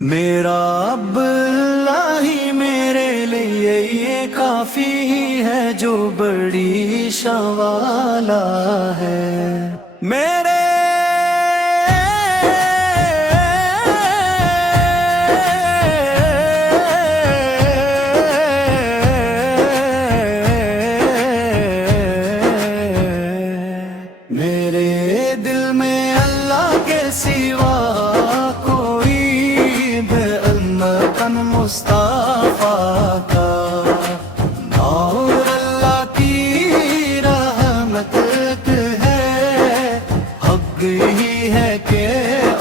میرا اب اللہ ہی میرے لیے یہ کافی ہے جو بڑی شوالا ہے میرے میرے دل میں اللہ کے سوا مصطفیٰ کا نور اللہ کی رحمت ہے حق ہی ہے کہ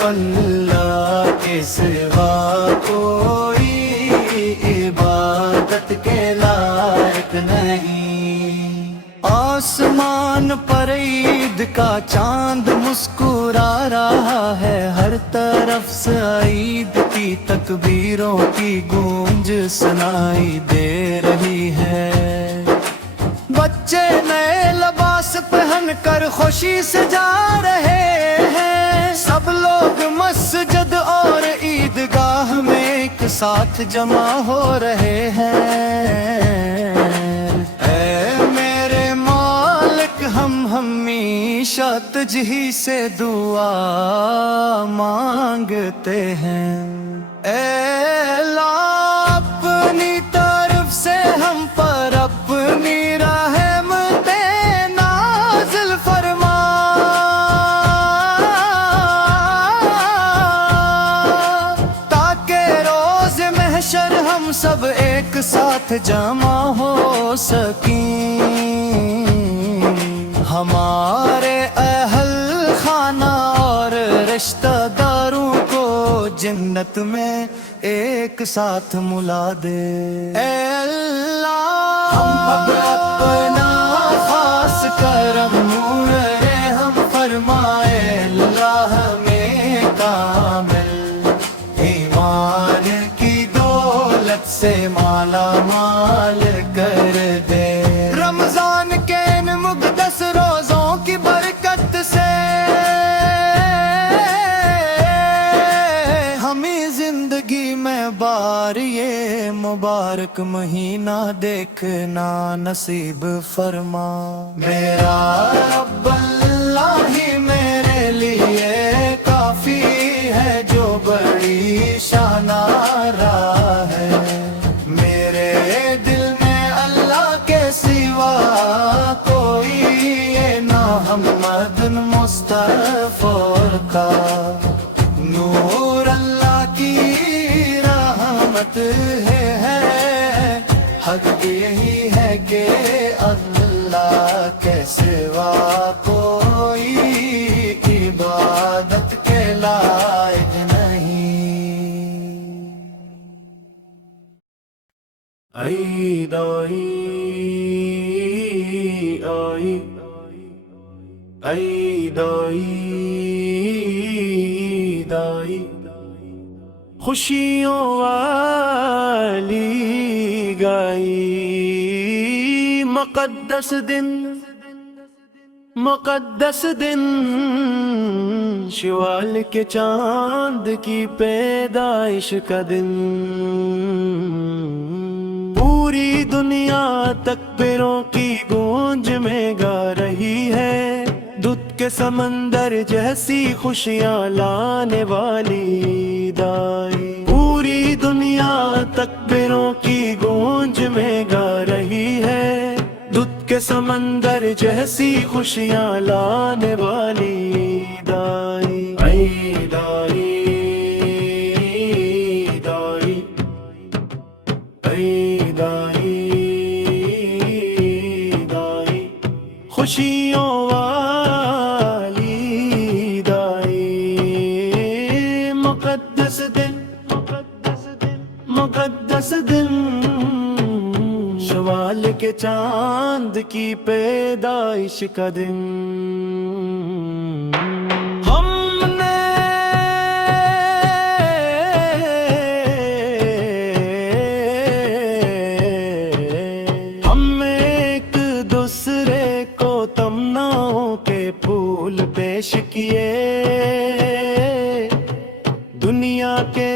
اللہ کے سوا کوئی عبادت کے لائق نہیں آسمان پر عید کا چاند مسکرا رہا ہے ہر طرف سے عید کی تکبیروں کی گونج سنائی دے رہی ہے بچے نئے لباس پہن کر خوشی سے جا رہے ہیں سب لوگ مسجد اور عیدگاہ میں ایک ساتھ جمع ہو رہے ہیں ہم ہمیشہ تجھ ہی سے دعا مانگتے ہیں اے اللہ اپنی طرف سے ہم پر اپنی رحمتیں نازل فرما تاکہ روز محشر ہم سب ایک ساتھ جمع ہو سکیں ہمارے اہل خانہ اور رشتہ داروں کو جنت میں ایک ساتھ ملا دے اے اللہ ہم اب اپنا خاص کرم ہم فرمائے اللہ میں کامل ایمان کی دولت سے مالا مال کر دے رمضان کے ان مقدس روزوں کی برکت سے ہمیں زندگی میں بار یہ مبارک مہینہ دیکھنا نصیب فرما میرا رب اللہ ہی میرے لیے کافی ہے جو بڑی شانارہ ہے میرے دل میں اللہ کے سوا کوئی یہ نہ محمد مصطفیٰ کا نور اللہ کی رحمت ہے حق یہی ہے کہ اللہ کے سوا کوئی عبادت کے لائق نہیں عید عید آئی خوشیوں والی گائی مقدس دن شوال کے چاند کی پیدائش کا دن پوری دنیا تکبیروں کی گونج میں گا رہی ہے دودھ کے سمندر جیسی خوشیاں لانے والی عید آئی پوری دنیا تکبیروں کی گونج میں گا رہی ہے دودھ کے سمندر جیسی خوشیاں لانے والی عید آئی عید آئی عید آئی عید آئی خوشیوں والی عید آئی مقدس دن شوال کے چاند کی پیدائش کا دن ہم ایک دوسرے کو تمناؤں کے پھول پیش کیے دنیا کے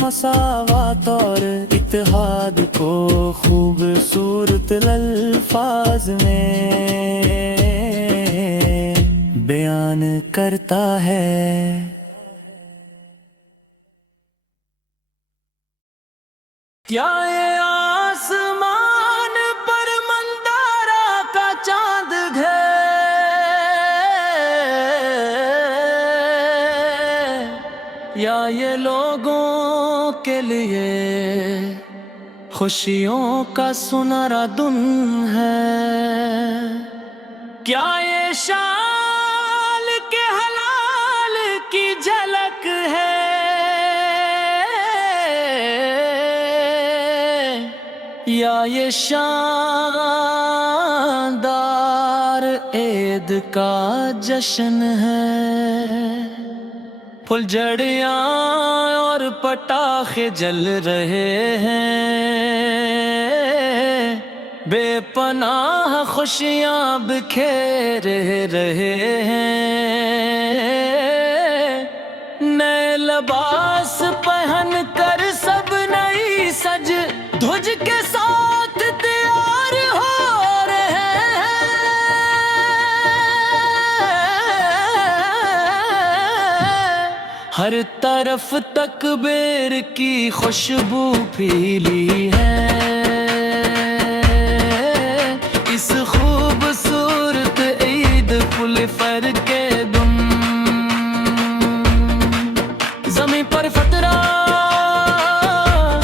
مساوات اور اتحاد کو خوبصورت الفاظ میں بیان کرتا ہے۔ کیا یہ آسمان پر مندارا کا چاند ہے، یا یہ لوگوں کے لیے خوشیوں کا سنہرا دن ہے؟ کیا یہ شال کے حلال کی جھلک ہے، یا یہ شاندار عید کا جشن ہے؟ پھلجھڑیاں اور پٹاخے جل رہے ہیں، بے پناہ خوشیاں بکھیر رہے ہیں، نئے لباس پہن کر سب نئی سج دھج کے ساتھ تیار ہو رہے ہیں، ہر طرف تکبیر کی خوشبو پھیلی ہے، اس خوبصورت عید الفطر کے دن زمین پر فطرہ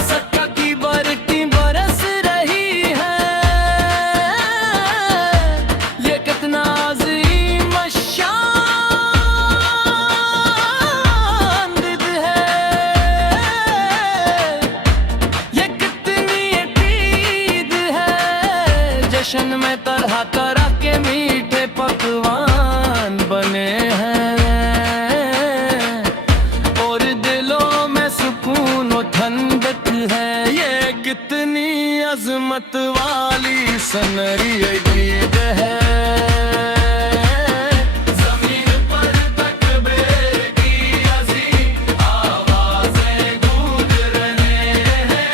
صدقہ کی برکتیں برس رہی ہے، یہ کتنا عظیم الشان دن ہے، یہ کتنی عید ہے، جشن میں طرح طرح کے میٹھے پکوان بنے ہیں، اور دلوں میں سکون و ٹھنڈک ہے، یہ کتنی عظمت والی سنہری عید ہے، زمین پر تکبیر کی عظیم آوازیں گونج رہے ہیں،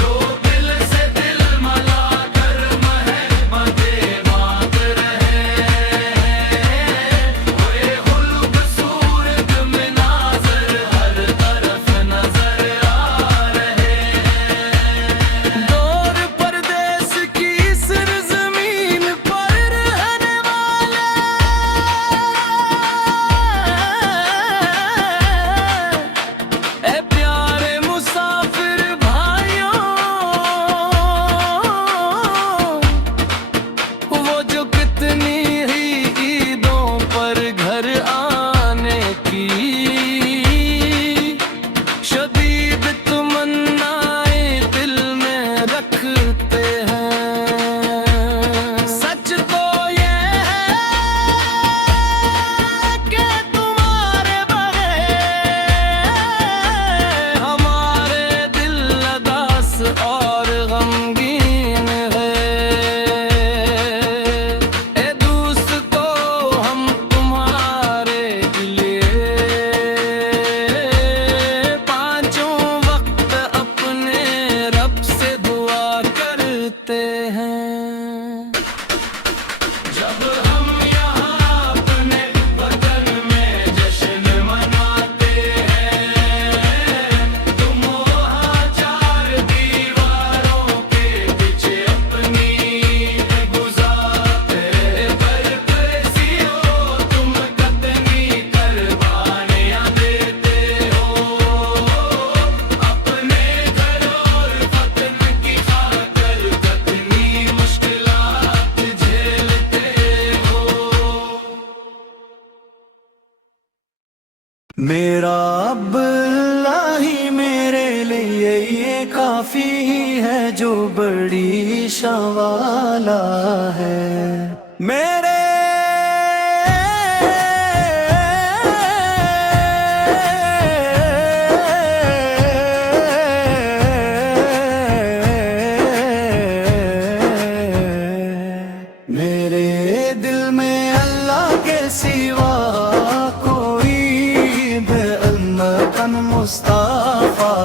لوگ دل سے دل ملا کر مہربانیں مانگ رہے ہیں، وہ خوبصورت مناظر ہر طرف نظر آ رہے ہیں، دور پردیس کی سرزمین پر رہنے والے اے پیارے مسافر بھائیوں، وہ جو کتنی ہی عیدوں پر گھر آنے کی شدید تمنائیں دل میں رکھتے ہیں، سچ تو یہ ہے کہ تمہارے بغیر ہمارے دل اداس اور غمگین ہے، اے دوست تو ہم تمہارے لیے پانچوں وقت اپنے رب سے دعا کرتے ہیں، جب ہم یہاں اپنے وطن میں جشن مناتے ہیں، تم وہاں چار دیواروں کے پیچھے اپنی گزارتے، پرپیسی ہو تم کتنی قربانیاں دیتے ہو، اپنے گھر اور وطن کی خاطر کتنی مشکلات جھیلتے ہو۔ میرا اب اللہ ہی میرے لیے یہ کافی ہی ہے، جو بڑی شان والا ہے، میرے میرے دل میں اللہ کے سوا کوئی عید المکن مصطفیٰ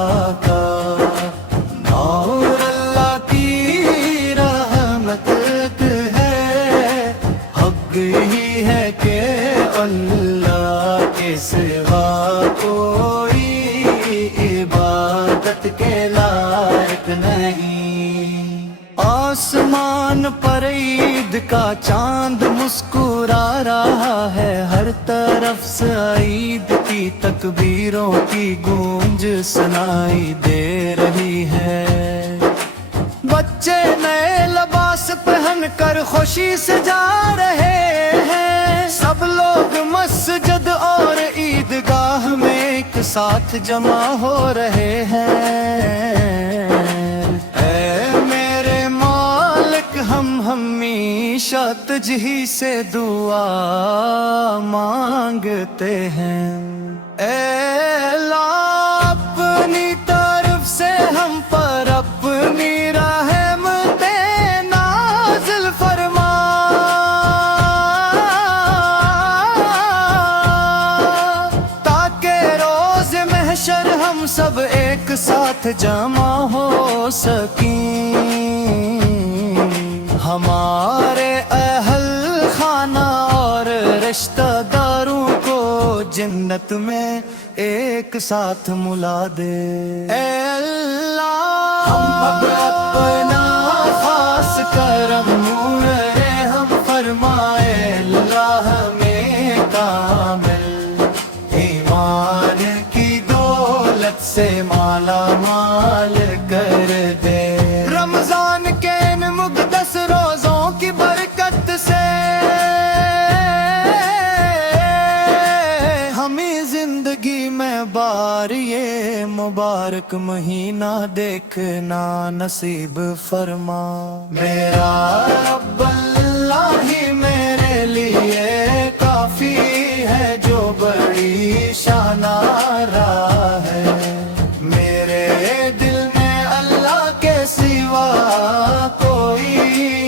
کے لائق نہیں۔ آسمان پر عید کا چاند مسکرا رہا ہے، ہر طرف سے عید کی تکبیروں کی گونج سنائی دے رہی ہے۔ بچے نئے لباس پہن کر خوشی سے جا رہے ہیں، سب لوگ مسجد اور عیدگاہ میں ایک ساتھ جمع ہو رہے ہیں۔ اے میرے مالک، ہم ہمیشہ تجھ ہی سے دعا مانگتے ہیں۔ اے اللہ، اپنی طرف سے ہم پر اپنی رحمتیں نازل فرما، تاکہ روز محشر ہم سب ایک ساتھ جمع ہو سکیں۔ ہمارے اہل خانہ اور رشتہ داروں کو جنت میں ایک ساتھ ملا دے۔ اے اللہ، ہم اپنا خاص کرم رحم فرمائے، اللہ میں کامل ایمان کی دولت سے مالا مال کر دے۔ رمضان کے ان مقدس روزوں کی برکت سے ہمیں زندگی میں بار یہ مبارک مہینہ دیکھنا نصیب فرما۔ میرا رب اللہ ہی میرے لیے کافی ہے، جو بڑی شانارہ ہے۔ میرے دل میں اللہ کے سوا کوئی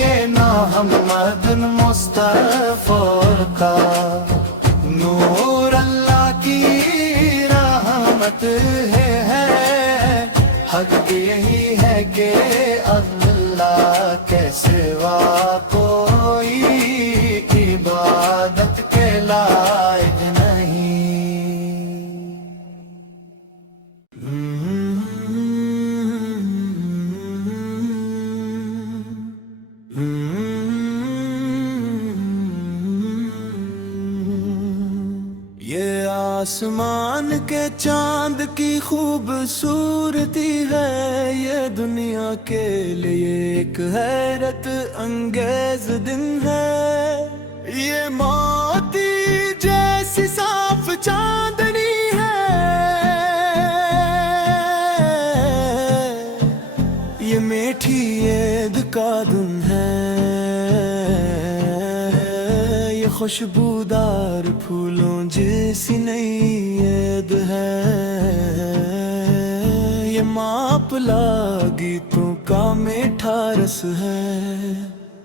یہ نہ محمد مصطفیٰ کا نور، اللہ کی رحمت ہے، حق یہی ہے کہ اللہ کے سوا کوئی عبادت کے لائق نہیں۔ یہ آسمان کے چاند کی خوبصورتی ہے، یہ دنیا کے لیے ایک حیرت انگیز دن ہے۔ یہ موتی جیسی صاف چاندنی ہے، یہ میٹھی عید کا دن ہے، یہ خوشبودار پھولوں جیسی نئی عید ہے، یہ ماپلا گیتوں کا میٹھا رس ہے۔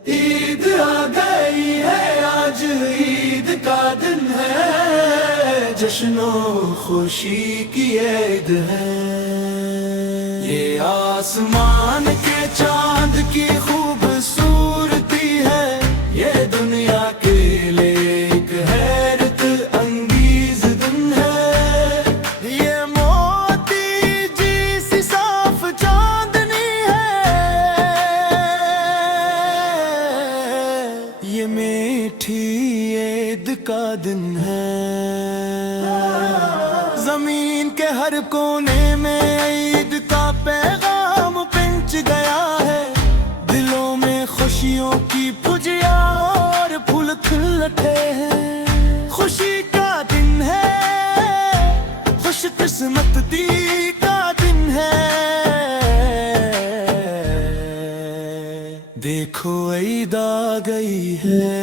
عید آ گئی ہے، آج عید کا دن ہے، جشن و خوشی کی عید ہے۔ یہ آسمان کے چاند کی خوبصورتی ہے، یہ دنیا کے لیے ایک حیرت انگیز دن ہے۔ یہ موتی جیسی صاف چاندنی ہے، یہ میٹھی عید کا دن ہے۔ زمین کے ہر کونے میں عید کا پیغام پہنچ گیا ہے، دلوں میں خوشیوں کی پجیا اور پھول کھل اٹھے ہیں۔ خوشی کا دن ہے، خوش قسمتی کا دن ہے، دیکھو عید آ گئی ہے،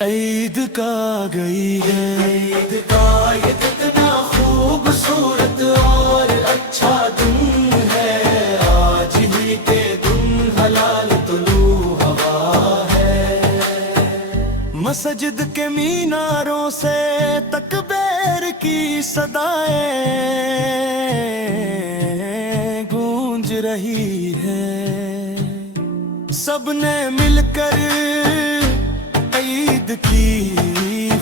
عید کا آ گئی ہے۔ عید کا یہ کتنا خوبصورت اور اچھا دن ہے، آج ہی کے دن حلال طلوع ہوا ہے۔ مسجد کے میناروں سے تکبیر کی صدائیں گونج رہی ہیں، سب نے مل کر عید کی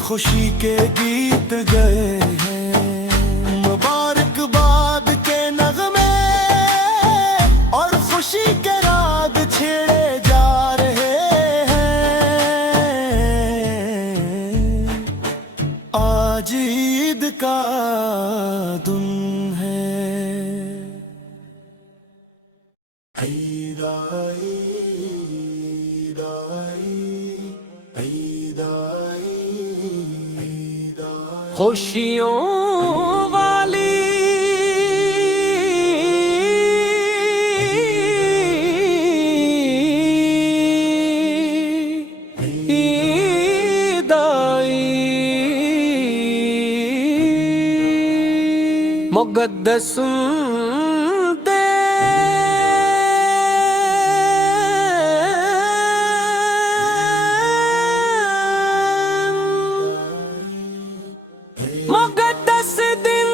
خوشی کے گیت گئے ہیں۔ مبارکباد عیدائی عیدائی عیدائی عیدائی خوشیوں والی عید آئی، مقدس مقدس دن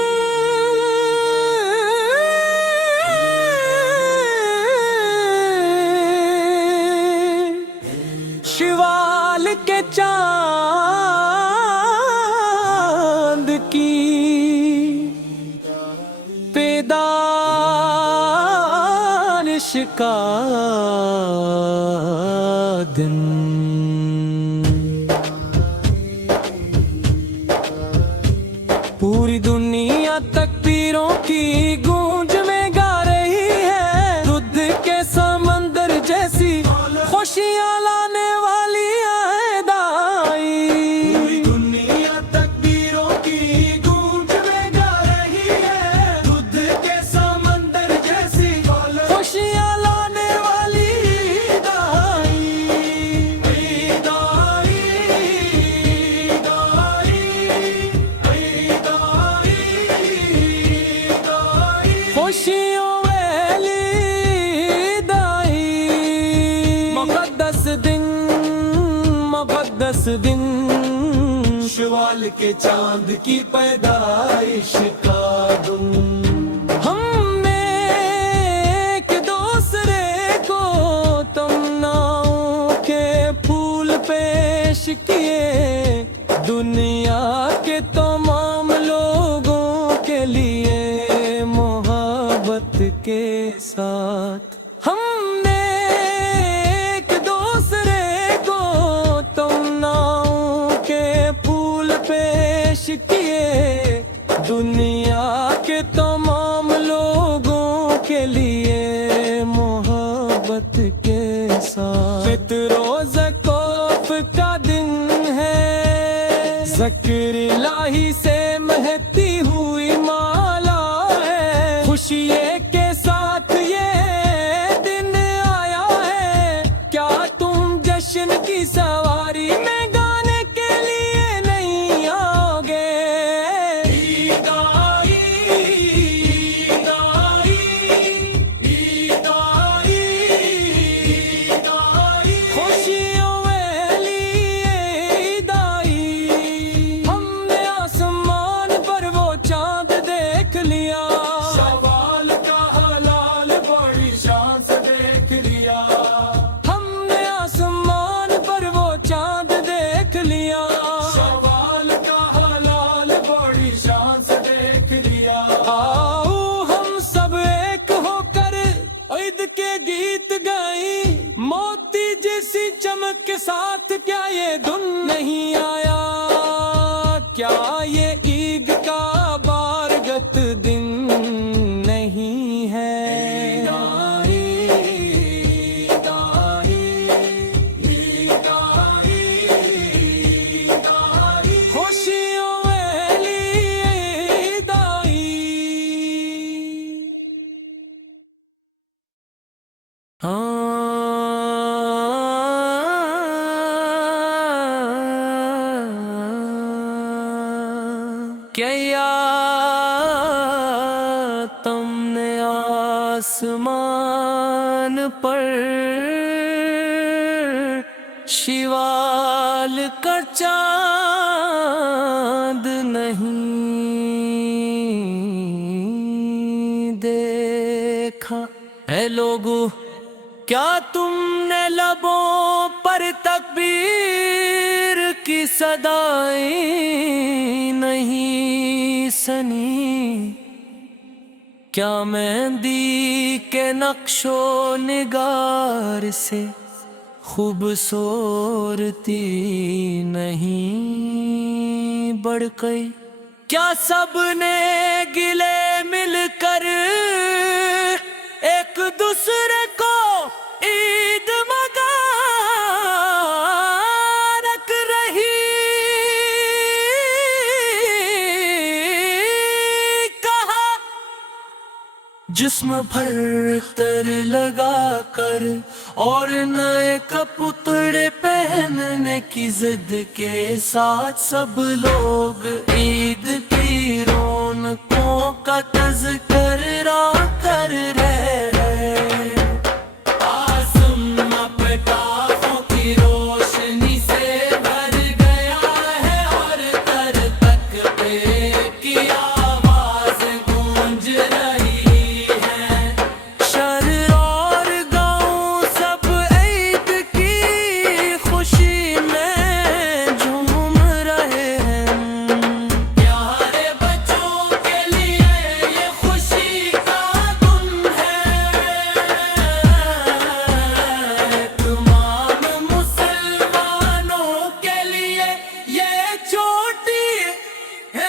شوال کے چاند کی پیدائش کا دن، پوری دنیا تکبیروں کی گونج میں گا رہی ہے، دودھ کے سمندر جیسی خوشیاں لانے والی عید آئی۔ پوری دنیا تکبیروں کی گونج میں گا رہی ہے، دودھ کے سمندر جیسی خوشیاں لانے والی عید آئی عید آئی عید آئی عید آئی عید آئی خوشیوں والی عید آئی، مقدس دن مقدس دن، شوال کے چاند کی پیدائش کا دن، ہم نے ایک دوسرے کو تمناؤں کے پھول پیش کیے، دنیا کے تمام لوگوں کے لیے محبت کے ساتھ، ہم نے ایک دوسرے کو تمناؤں کے پھول پیش کیے، دنیا کے تمام لوگوں کے لیے محبت کے ساتھ۔ فطر و زکوف کا دن ہے، ذکر الہی سے مہتی ہوئی مالا ہے، خوشی کے ساتھ یہ دن آیا ہے، کیا تم جشن کی سواری میں گانے کے لیے نہیں آؤ گے؟ عید آئی عید آئی عید آئی عید آئی خوشیوں والی عید آئی، ہم نے آسمان پر وہ چاند دیکھ لیا، شوال کا حلال بڑی شان سے دیکھ لیا، ہم نے آسمان پر وہ چاند دیکھ لیا، شوال کا حلال بڑی شان سے دیکھ لیا، آؤ ہم سب ایک ہو کر عید کے گیت گائیں، موتی جیسی چمک کے ساتھ، کیا یہ دن نہیں آیا؟ کیا یہ عید کا بارگت دن نہیں ہے؟ عید آئی عید آئی عید آئی عید آئی خوشیوں والی عید آئی۔ کیا تم نے آسمان پر شوال کا چاند نہیں دیکھا؟ اے لوگو، کیا تم نے لبوں پر تکبیر کی صدائیں نہیں سنی؟ کیا مہندی کے نقش و نگار سے خوبصورتی نہیں بڑھ گئی؟ کیا سب نے گلے مل کر ایک دوسرے کو جسم بھر تر لگا کر اور نئے کپڑے پہننے کی ضد کے ساتھ سب لوگ عید کی رونقوں کا تذکرہ کر رہے آسماں پٹاخوں کی روشنی سے بھر گیا ہے اور تر تک پہ کی آواز گونج رہی ہے شہر اور گاؤں سب عید کی خوشی میں جھوم رہے ہیں پیارے بچوں کے لیے یہ خوشی کا دن ہے تمام مسلمانوں کے لیے یہ چھوٹی ہے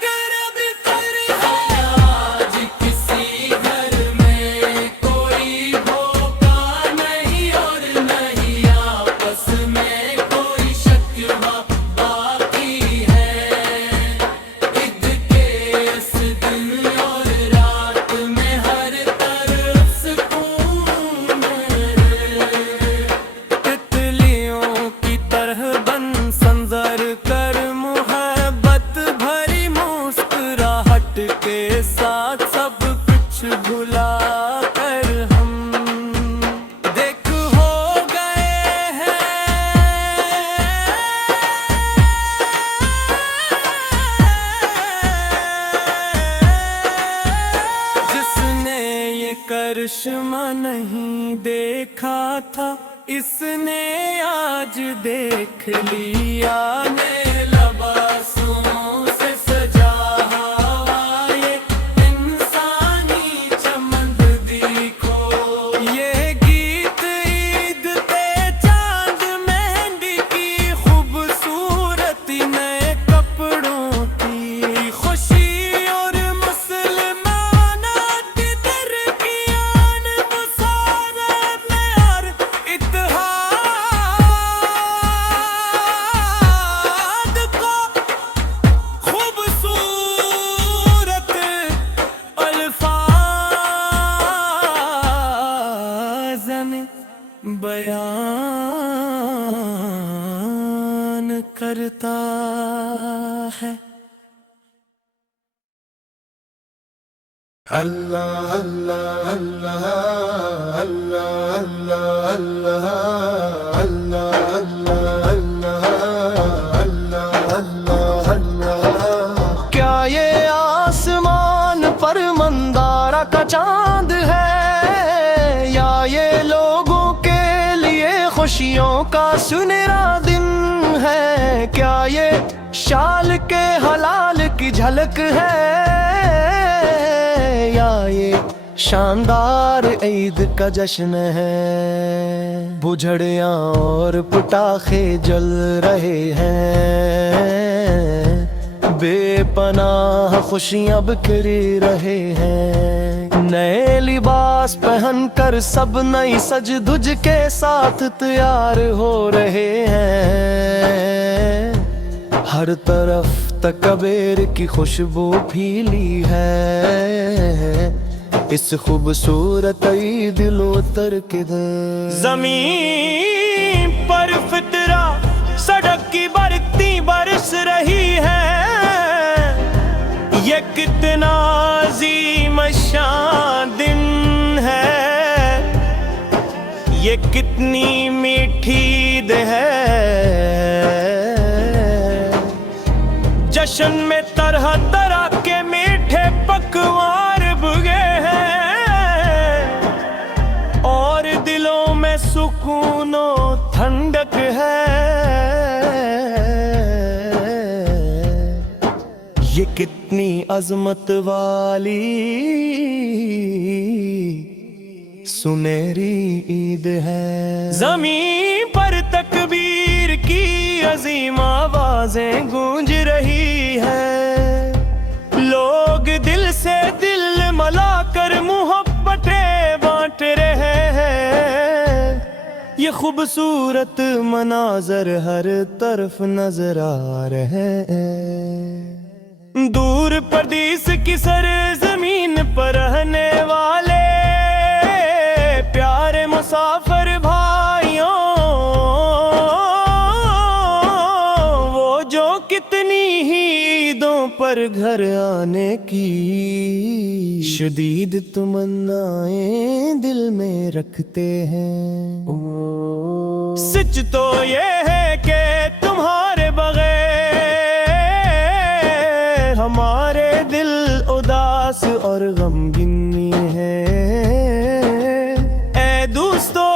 کرب کر ہے آج کسی گھر میں کوئی بھوکا نہیں اور نہیں آپس میں کوئی شکوہ باقی ہے عید کے اس دن اور رات میں ہر طرف سکون ہے تتلیوں کی طرح بن سنظر کر محبت بھری مسکراہٹ کے ساتھ سب کچھ بھلا کر ہم دیکھ ہو گئے ہیں جس نے یہ کرشمہ نہیں دیکھا تھا اس نے آج دیکھ لیا نے لباسوں سے سجا ہوا یہ انسانی چمندی کو یہ گیت عید پہ چاند مہندی کی خوبصورتی نئے کپڑوں کی خوشی اور مسلمانات کی ترقیان مسارت میں ہر اتحاد کو خوبصورت الفاظ میں بیان کرتا ہے اللہ اللہ اللہ اللہ اللہ اللہ اللہ اللہ اللہ اللہ کیا یہ آسمان پر مندارہ کا چاند ہے یا یہ لوگوں کے لیے خوشیوں کا سنہرا دن ہے کیا یہ شال کے حلال کی جھلک ہے یا یہ شاندار عید کا جشن ہے بجھڑیاں اور پٹاخے جل رہے ہیں بے پناہ خوشیاں بکھری رہے ہیں نئے لباس پہن کر سب نئی سج دھج کے ساتھ تیار ہو رہے ہیں ہر طرف تکبیر کی خوشبو پھیلی ہے اس خوبصورت عید الفطر کے دن زمین پر فطرہ سڑک کی برکتی برس رہی ہے یہ کتنا عظیم شان دن ہے یہ کتنی میٹھی عید ہے جشن میں طرح طرح کے میٹھے پکوان بھگے ہیں اور دلوں میں سکون و ٹھنڈک ہے یہ کتنی عظمت والی سنہری عید ہے زمین پر تکبیر کی عظیم آوازیں گونج رہی ہے لوگ دل سے دل ملا کر محبتیں بانٹ رہے ہیں یہ خوبصورت مناظر ہر طرف نظر آ رہے ہیں دور پردیس کی سرزمین پر رہنے پر گھر آنے کی شدید تمنائیں دل میں رکھتے ہیں۔ سچ تو یہ ہے کہ تمہارے بغیر ہمارے دل اداس اور غمگین ہے۔ اے دوستو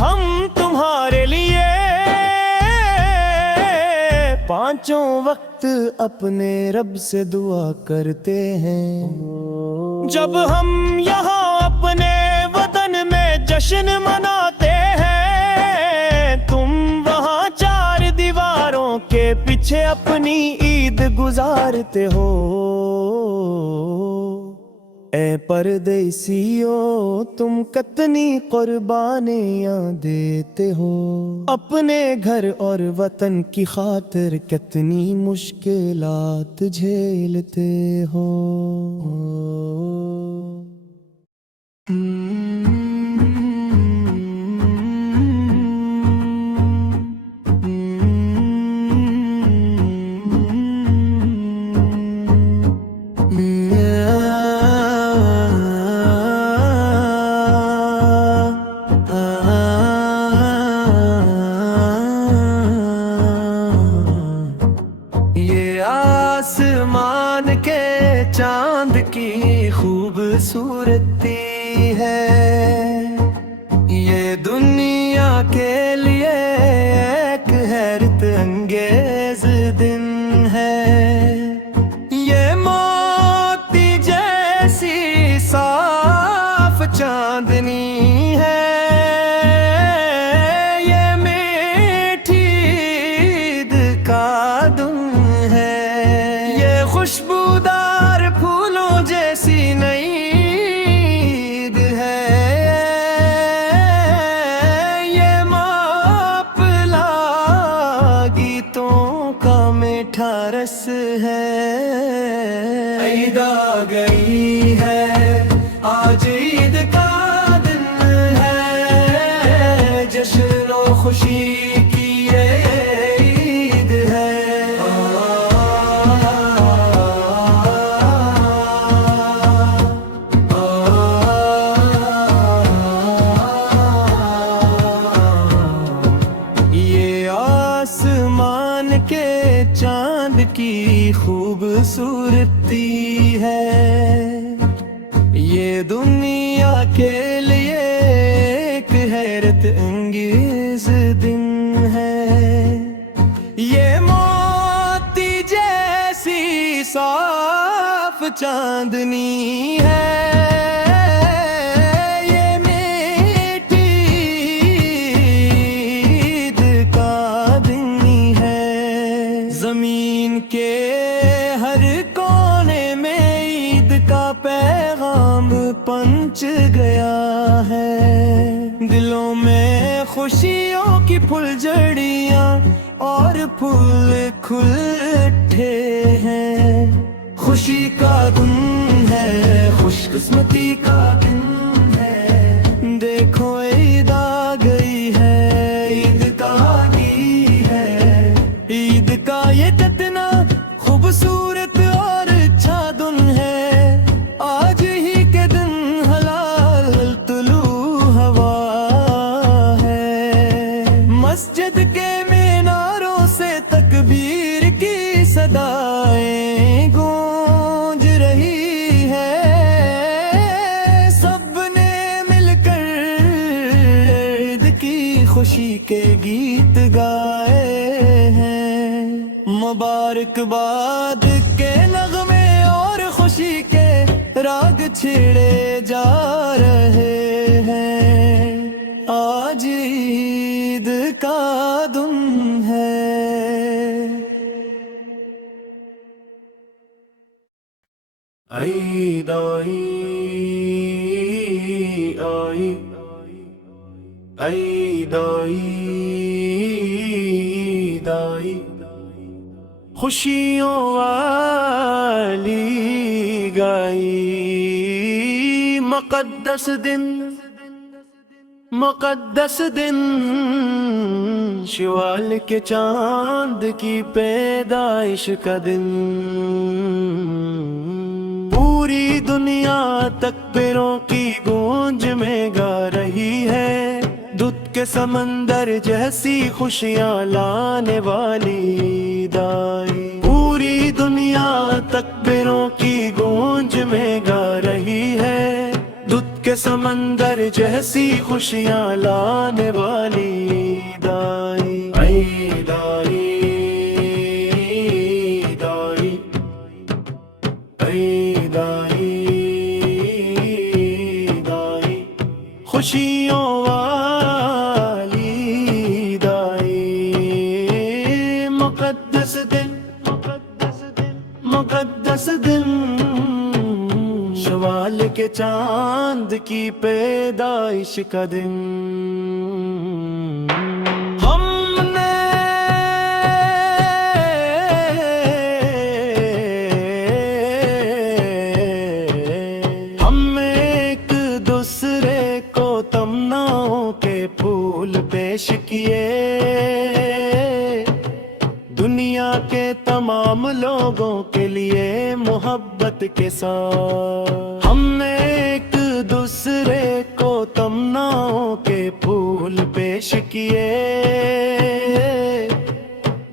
ہم تمہارے لیے پانچوں وقت اپنے رب سے دعا کرتے ہیں۔ جب ہم یہاں اپنے وطن میں جشن مناتے ہیں، تم وہاں چار دیواروں کے پیچھے اپنی عید گزارتے ہو۔ اے پردیسیو تم کتنی قربانیاں دیتے ہو، اپنے گھر اور وطن کی خاطر کتنی مشکلات جھیلتے ہو۔ آسمان کے چاند کی خوبصورتی ہے، یہ دنیا کے لیے ایک حیرت انگیز دن ہے۔ یہ موتی جیسی صاف چاندنی ہے، یہ میٹھی عید کا دن ہے، خوشبودار پھولوں جیسی نئی عید ہے، یہ ماپلا گیتوں کا میٹھا رس ہے۔ عید آ گئی ہے، آج عید کا دن ہے، جشن و خوشی کی عید ہے۔ آسمان کے چاند کی خوبصورتی ہے، یہ دنیا کے لیے ایک حیرت انگیز دن ہے، یہ موتی جیسی صاف چاندنی ہے، زمین کے ہر کونے میں عید کا پیغام پہنچ گیا ہے، دلوں میں خوشیوں کی پھلجھڑیاں اور پھول کھل اٹھے ہیں۔ خوشی کا دن ہے، خوش قسمتی کا دن ہے، دیکھو عید آ گئی ہے، عید کا کا یہ کتنا خوبصورت اور اچھا دن ہے، آج ہی کے دن حلال طلوع ہوا ہے، مسجد کے میناروں سے تکبیر کی صدائیں گونج رہی ہے، سب نے مل کر عید کی خوشی کے گیت گائے ہیں، مبارکباد کے نغمے اور خوشی کے راگ چھڑے جا رہے ہیں، آج عید کا دن ہے۔ عید آئی آئی، عید آئی آئی، خوشیوں والی گائی، مقدس دن مقدس دن، شوال کے چاند کی پیدائش کا دن، پوری دنیا تکبیروں کی گونج میں گا رہی ہے، دودھ کے سمندر جیسی خوشیاں لانے والی عید آئی، پوری دنیا تکبیروں کی گونج میں گا رہی ہے، دودھ کے سمندر جیسی خوشیاں لانے والی عید آئی، عید آئی، عید آئی، عید آئی، عید آئی، خوشیوں والی عید آئی، مقدس دن، مقدس دن، مقدس دن، شوال کے چاند کی پیدائش کا دن، ہم ایک دوسرے کو تمناؤں کے پھول پیش کیے، دنیا کے تمام لوگوں کے لیے محبت کے ساتھ، ہم نے ایک دوسرے کو تمناؤں کے پھول پیش کیے،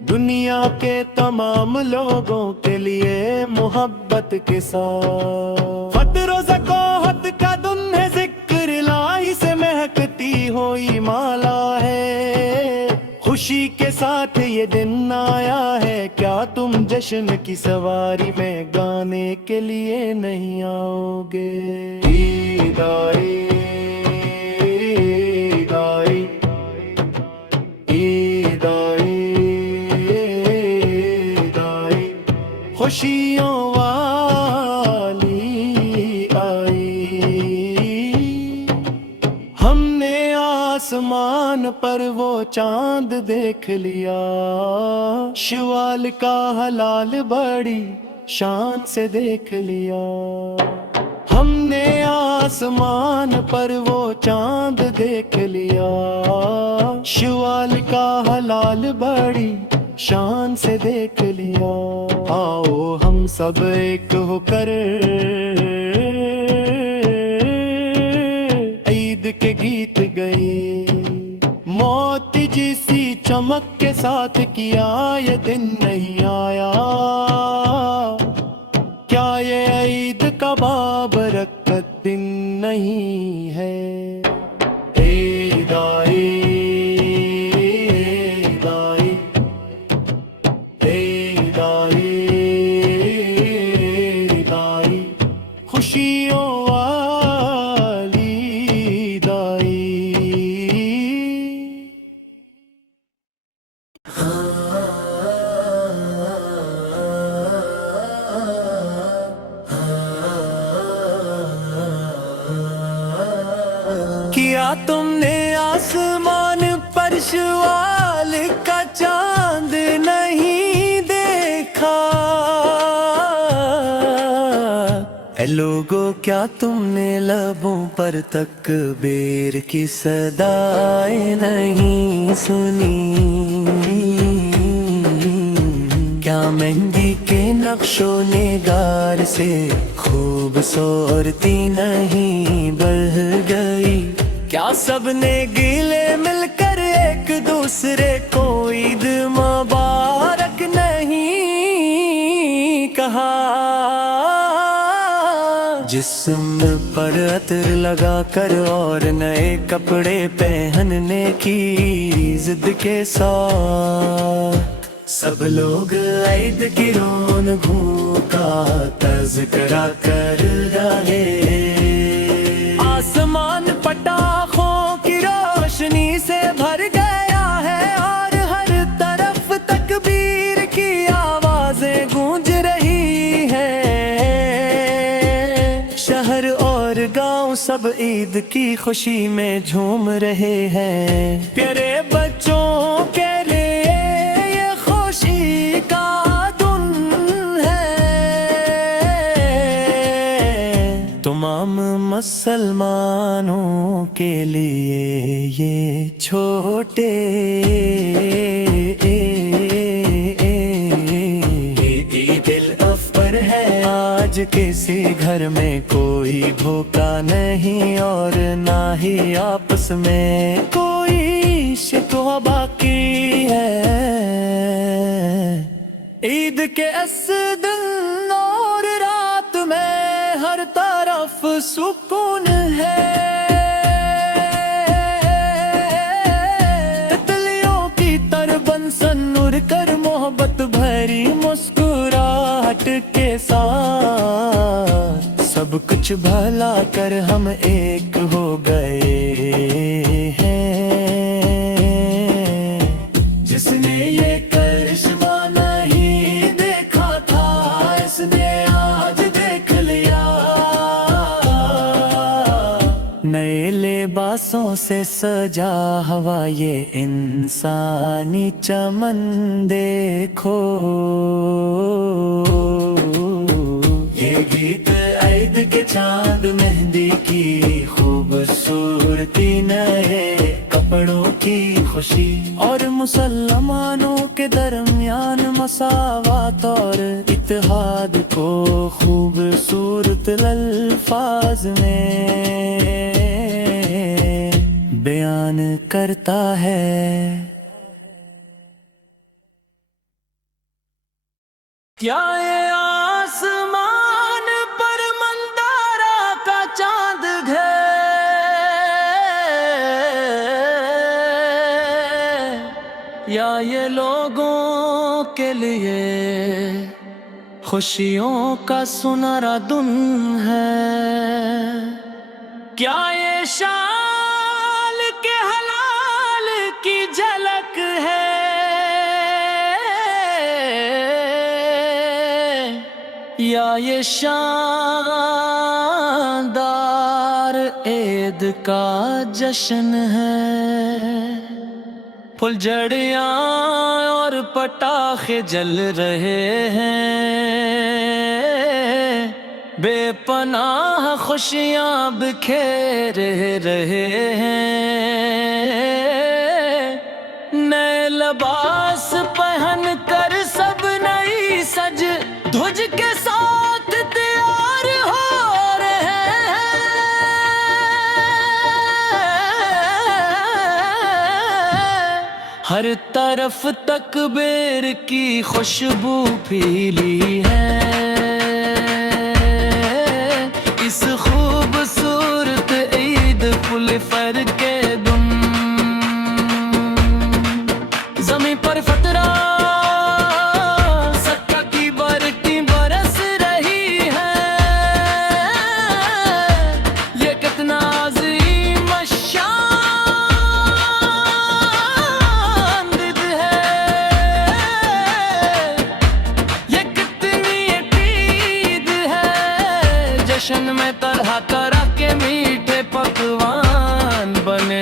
دنیا کے تمام لوگوں کے لیے محبت کے ساتھ، فطر و ذکاوت کا دن ہے، ذکر الہی سے مہکتی ہوئی مالا ہے، خوشی کے ساتھ یہ دن آیا ہے، کیا تم جشن کی سواری میں گانے کے لیے نہیں آؤ گے؟ عید آئی، عید آئی، عید آئی، عید آئی، خوشیوں والی آئی، ہم نے آسمان پر وہ چاند دیکھ لیا، شوال کا ہلال بڑی شان سے دیکھ لیا، ہم نے آسمان پر وہ چاند دیکھ لیا، شوال کا ہلال بڑی شان سے دیکھ لیا، آؤ ہم سب ایک ہو کر عید کے گیت گئے، موتی جیسی چمک کے ساتھ کیا یہ دن نہیں آیا، کیا یہ عید کا بابرکت دن نہیں ہے؟ عید آئی، عید آئی، عید آئی، عید آئی، خوشیوں والی عید آئی، کیا تم نے آسمان پر شوال کا چاند نہیں دیکھا؟ اے لوگو کیا تم نے لبوں پر تکبیر کی صدائیں نہیں سنی؟ کیا مہندی کے نقش و نگار سے خوبصورتی نہیں بڑھ گئی؟ کیا سب نے گلے مل کر ایک دوسرے کو عید مبارک نہیں کہا؟ جسم پر عطر لگا کر اور نئے کپڑے پہننے کی ضد کے ساتھ سب لوگ عید کی رونقوں کا تذکرہ کر رہے، آسمان پٹاخوں کی روشنی سے بھر گیا ہے اور ہر طرف تکبیر کی آوازیں گونج رہی ہیں، شہر اور گاؤں سب عید کی خوشی میں جھوم رہے ہیں، پیارے بچوں کے لیے یہ خوشی کا دن ہے، تمام مسلمانوں کے لیے یہ چھوٹے عید الاکبر ہے۔ آج کسی گھر میں کوئی بھوکا نہیں اور نہ ہی آپس میں کوئی شکوہ باقی ہے۔ عید کے اس دن اور رات میں ہر طرف سکون ہے۔ تتلیوں کی طرح بنسن اڑ کر محبت بھری مسکراہٹ کے ساتھ سب کچھ بھلا کر ہم ایک ہو گئے ہیں۔ جس نے یہ کرشمہ نہیں دیکھا تھا اس نے آج دیکھ لیا۔ نئے لباسوں سے سجا ہوا یہ انسانی چمن دیکھو۔ یہ گیت عید کے چاند مہندی کی خوبصورتی، نئے کپڑوں کی خوشی اور مسلمانوں کے درمیان مساوات اور اتحاد کو خوبصورت الفاظ میں بیان کرتا ہے۔ کیا یہ آسمان پر مندارا کا چاند ہے یا یہ لوگوں کے لیے خوشیوں کا سنہرا دن ہے؟ کیا یہ شال کے حلال کی جھلک ہے یا یہ شاندار عید کا جشن ہے؟ پھلجھڑیاں اور پٹاخے جل رہے ہیں، بے پناہ خوشیاں بکھیر رہے ہیں۔ نئے لباس پہن کر سب نئی سج دھج کے ساتھ تیار ہو رہے ہیں۔ ہر طرف تکبیر کی خوشبو پھیلی ہے۔ اس خوبصورت عید پل فر کے دن زمین پر فترہ سکہ کی برقیں برس رہی ہے۔ یہ کتنا عظیم شان دد ہے، یہ کتنی عید ہے۔ جشن میں طرح طرح کے میٹھے پکوان بنے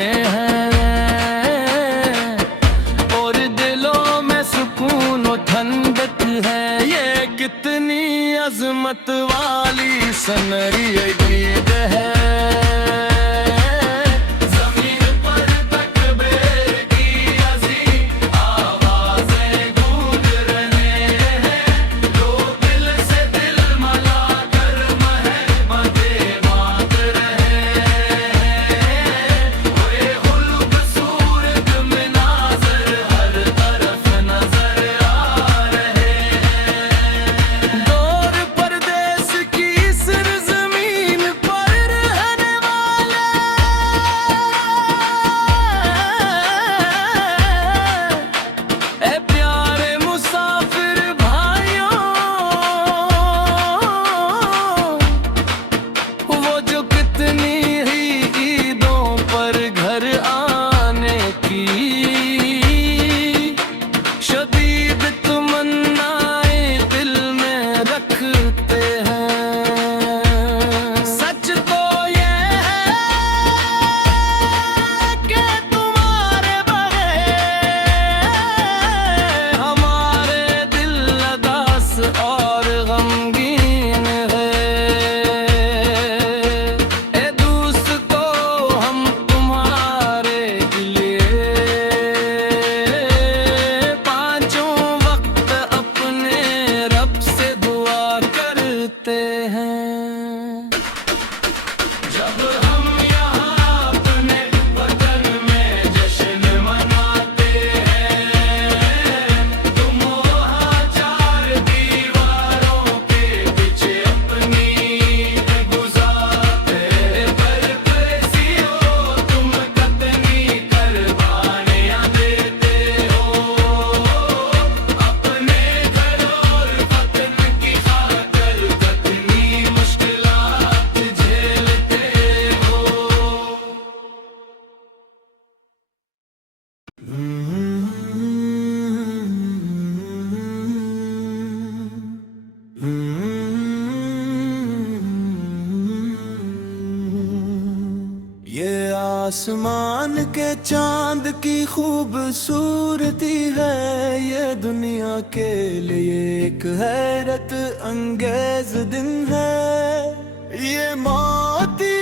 آسمان کے چاند کی خوبصورتی ہے، یہ دنیا کے لیے ایک حیرت انگیز دن ہے۔ یہ موتی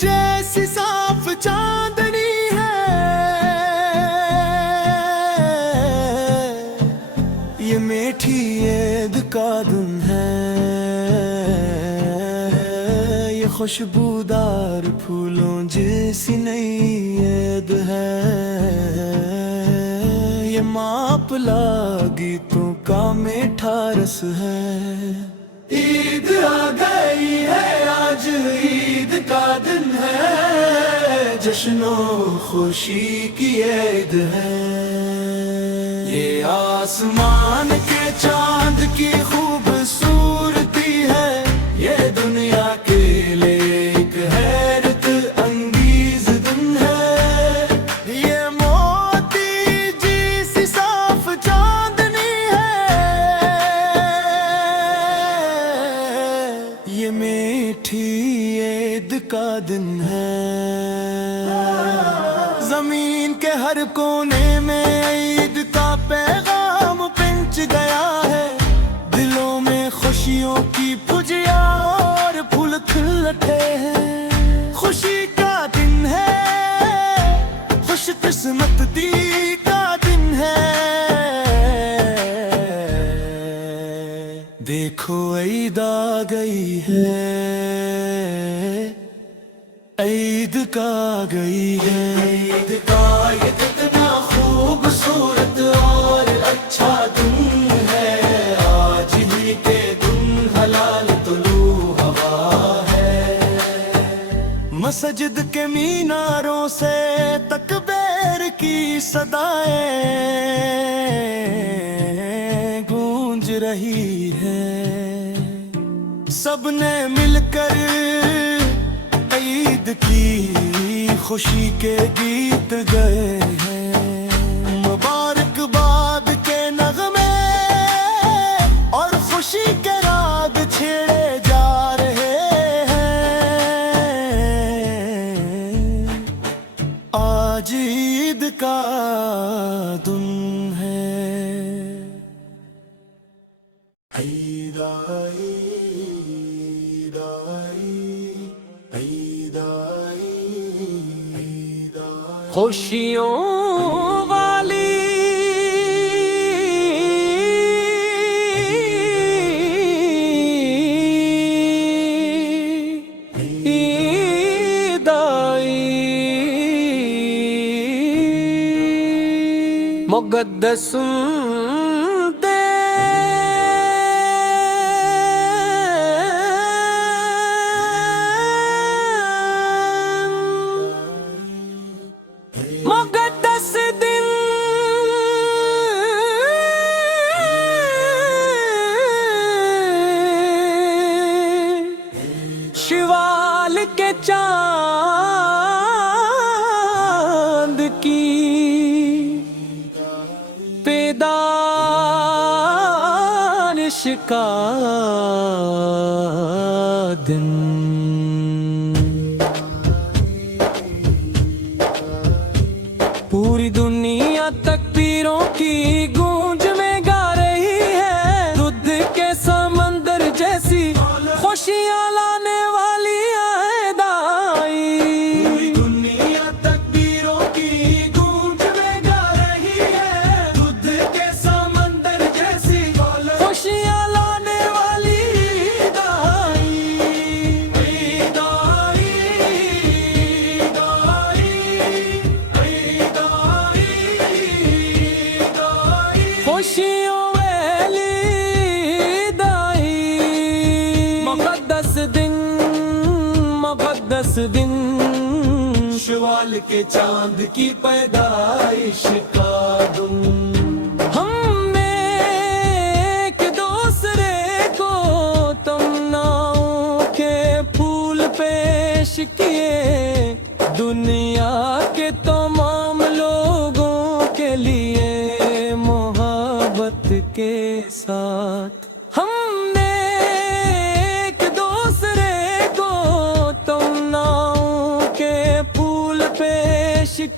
جیسی صاف چاندنی ہے، یہ میٹھی عید کا دن ہے، یہ خوشبودار پھولوں جیسی نئی عید ہے، یہ ماپلا گیتوں کا میٹھا رس ہے۔ عید آ گئی ہے، آج عید کا دن ہے، جشن و خوشی کی عید ہے۔ یہ آسمان کے چاند کی خوبصورتی ہے، یہ دنیا کے لیے ایک حیرت انگیز دن ہے۔ یہ موتی جیسی صاف چاندنی ہے، یہ میٹھی عید کا دن ہے۔ زمین کے ہر کونے میں عید کا پیغام پہنچ گیا ہے، دلوں میں خوشیوں کی پھجیاں اور پھول کھل اٹھے ہیں۔ خوشی کا دن ہے، خوش قسمتی کا دن ہے، دیکھو عید آ گئی ہے، عید کا آ گئی ہے۔ عید کا یہ کتنا خوبصورت اور اچھا دن ہے، آج ہی کے دن حلال طلوع ہوا ہے۔ مسجد کے میناروں سے تکبیر کی صدائیں گونج رہی ہیں، سب نے مل کر عید کی خوشی کے گیت گئے ہیں۔ مبارکباد کے نغمے اور خوشی کے راگ چھیڑے جا رہے ہیں، آج عید کا دن ہے۔ عید آئی، عید آئی، عید آئی، عید آئی، خوشیوں والی عید آئی، مقدس مقدس دن، شوال کے چاند کی پیدائش کا دن، پوری دنیا تکبیروں کی گونج میں گا رہی ہے، دودھ کے سمندر جیسی خوشیاں لانے والی عید آئی۔ پوری دنیا تکبیروں کی گونج میں گا رہی ہے، دودھ کے سمندر جیسی خوشیاں لانے والی عید آئی، عید آئی، عید آئی، عید آئی، عید آئی، خوشیوں والی عید آئی، مقدس دن، مقدس دن، شوال کے چاند کی پیدائش کا دن۔ ہم نے ایک دوسرے کو تمناؤں کے پھول پیش کیے، دنیا کے تمام لوگوں کے لیے محبت کے ساتھ ہم نے ایک دوسرے کو تمناؤں کے پھول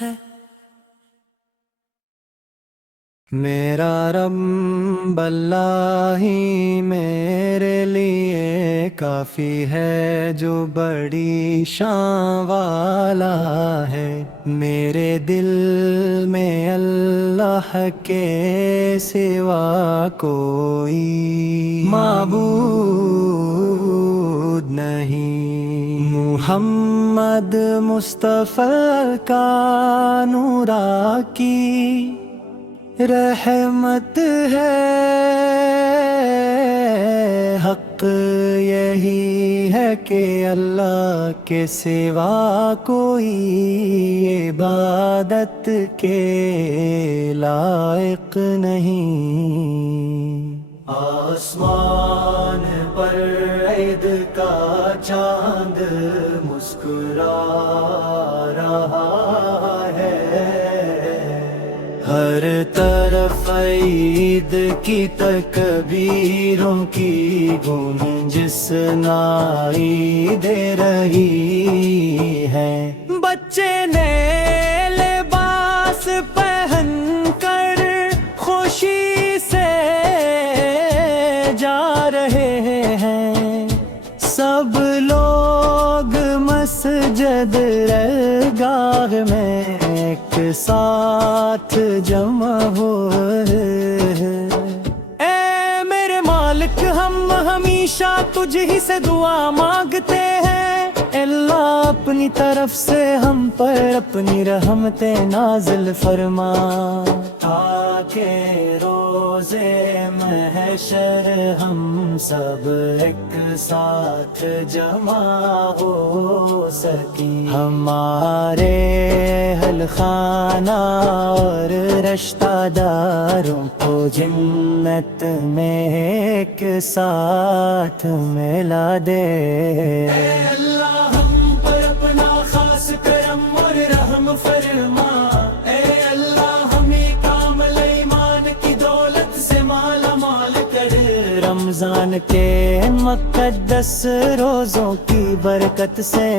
ہے۔ میرا رب اللہ ہی میرے لیے کافی ہے، جو بڑی شان والا ہے۔ میرے دل میں اللہ کے سوا کوئی معبود نہیں۔ محمد مصطفیٰ کا نورا کی رحمت ہے، حق یہی ہے کہ اللہ کے سوا کوئی عبادت کے لائق نہیں۔ آسمان پر عید کا چاند مسکرا رہا ہے، ہر طرف عید کی تکبیروں کی گونج سنائی دے رہی ہے۔ بچے نئے لباس پہن کر خوشی سے جا رہے ہیں، سب لوگ مسجد گاہ میں ایک ساتھ جمع ہوئے۔ اے میرے مالک، ہم ہمیشہ تجھ ہی سے دعا مانگتے ہیں، اللہ اپنی طرف سے ہم پر اپنی رحمتیں نازل فرما، تاکہ روزے محشر ہم سب ایک ساتھ جمع ہو سکیں۔ ہمارے اہل خانہ اور رشتہ داروں کو جنت میں ایک ساتھ ملا دے۔ اے اللہ ہم پر اپنا خاص کرم اور رحم فرما، اے اللہ ہمیں کامل ایمان کی دولت سے مالا مال کر، رمضان کے مقدس روزوں کی برکت سے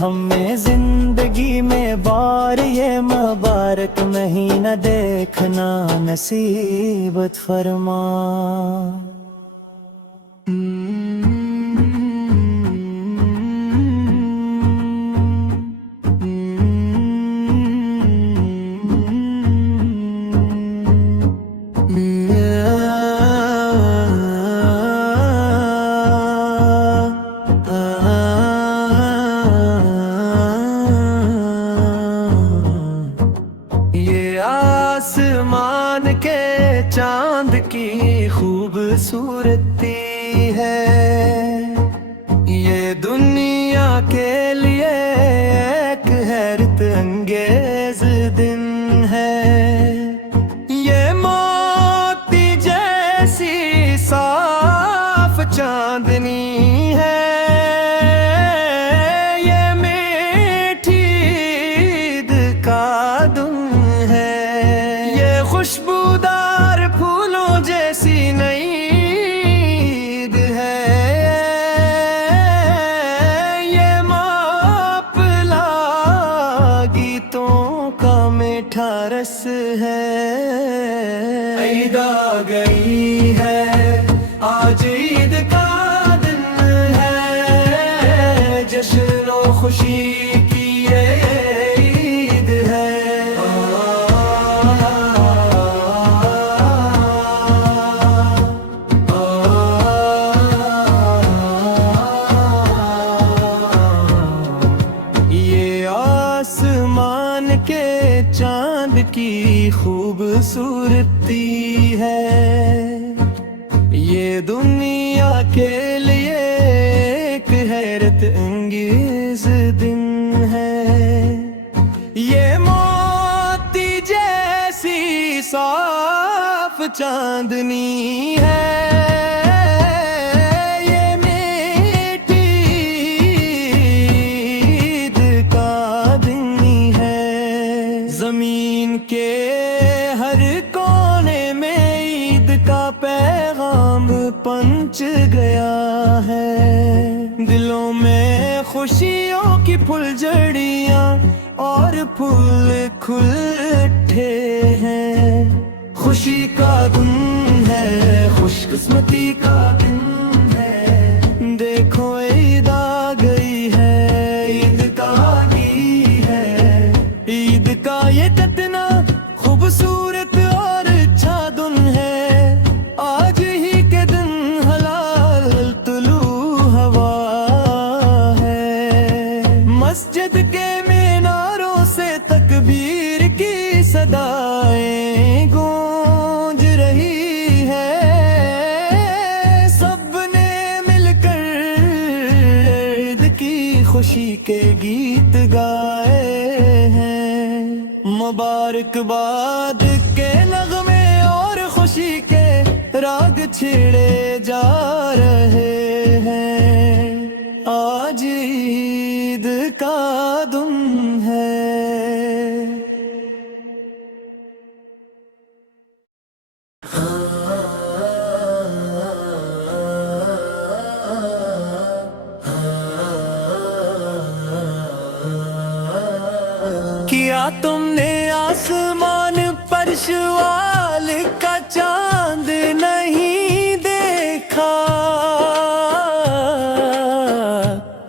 ہمیں زندگی میں بار یہ مبارک مہینہ دیکھنا نصیبت فرما۔ آسمان کے چاند کی خوبصورتی ہے، یہ دنیا کے لیے ایک حیرت انگیز دن ہے۔ یہ موتی جیسی صاف چاندنی ہے، یہ میٹھی عید کا دن ہے، خوشبودار پھولوں جیسی نئی عید ہے، یہ ماپلا گیتوں کا میٹھا رس ہے۔ عید آ گئی ہے، آج عید کا دن ہے، جشن و خوشی کی عید ہے۔ آسمان کے چاند کی خوبصورتی ہے، یہ دنیا کے لیے ایک حیرت انگیز دن ہے، یہ موتی جیسی صاف چاندنی ہے، زمین کے ہر کونے میں عید کا پیغام پنچ گیا ہے، دلوں میں خوشیوں کی پھلجھڑیاں پھول کھل اٹھے ہیں، خوشی کا دن ہے، خوش قسمتی کا دن ہے، دیکھو عید آ گئی ہے، عید کا آنی ہے، عید کا یہ کتنا خوبصورت اور اچھا دن ہے، آج ہی کے دن حلال طلوع ہوا ہے، مسجد کے میناروں سے تکبیر کی صدائیں گونج رہی ہے، سب نے مل کر عید کی خوشی کے گیت گائے ہیں، مبارکباد کے نغمے اور خوشی کے راگ چھڑے جا رہے ہیں، آج عید کا دن ہے۔ کیا تم نے آسمان پر شوال کا چاند نہیں دیکھا؟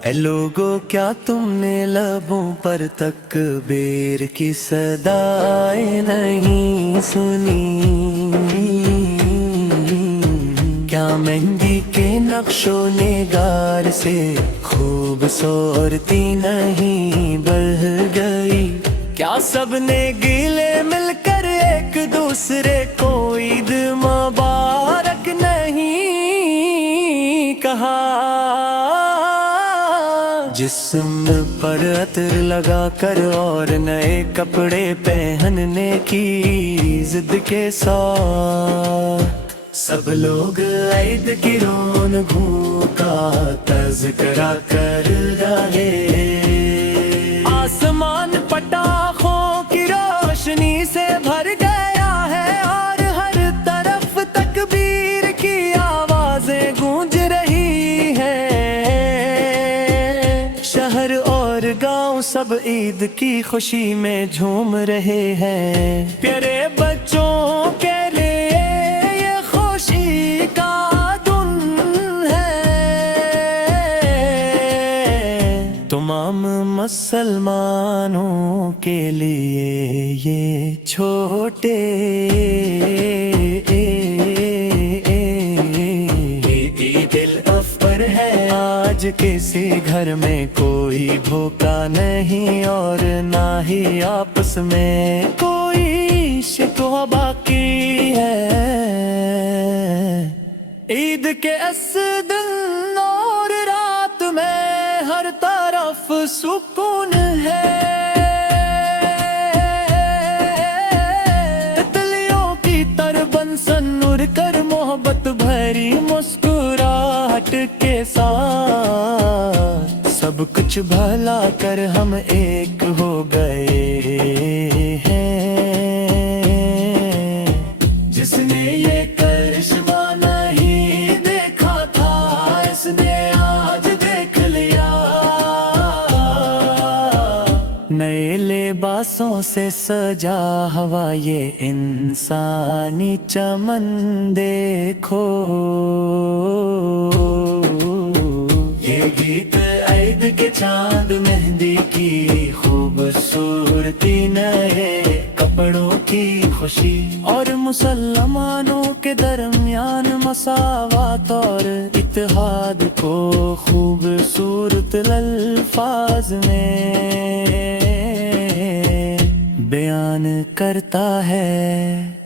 اے لوگو کیا تم نے لبوں پر تکبیر کی صدائیں نہیں سنی؟ کیا مہندی کے نقش و نگار سے خوبصورتی نہیں بڑھ گئی؟ کیا سب نے گلے مل کر ایک دوسرے کو عید مبارک نہیں کہا؟ جسم پر عطر لگا کر اور نئے کپڑے پہننے کی ضد کے ساتھ سب لوگ عید کی رونقوں کا تذکرہ کر رہے، آسمان پٹاخوں کی روشنی سے بھر گیا ہے اور ہر طرف تکبیر کی آوازیں گونج رہی ہیں، شہر اور گاؤں سب عید کی خوشی میں جھوم رہے ہیں، پیارے بچوں کے لیے یہ خوشی کا دن ہے، تمام مسلمانوں کے لیے یہ چھوٹے عید الاکبر ہے، آج کسی گھر میں کوئی بھوکا نہیں اور نہ ہی آپس میں کوئی شکوہ باقی ہے، عید کے اس دن اور رات میں ہر طرف سکون ہے، تتلیوں کی طرح بنسن اڑ کر محبت بھری مسکراہٹ کے ساتھ سب کچھ بھلا کر ہم ایک ہو گئے ہیں، جس نے یہ کرشمہ نہیں دیکھا تھا اس نے آج دیکھ لیا، نئے لباسوں سے سجا ہوا یہ انسانی چمن دیکھو، یہ گیت عید کے چاند مہندی کی خوبصورتی، نئے کپڑوں کی خوشی اور مسلمانوں کے درمیان مساوات اور اتحاد کو خوبصورت الفاظ میں بیان کرتا ہے۔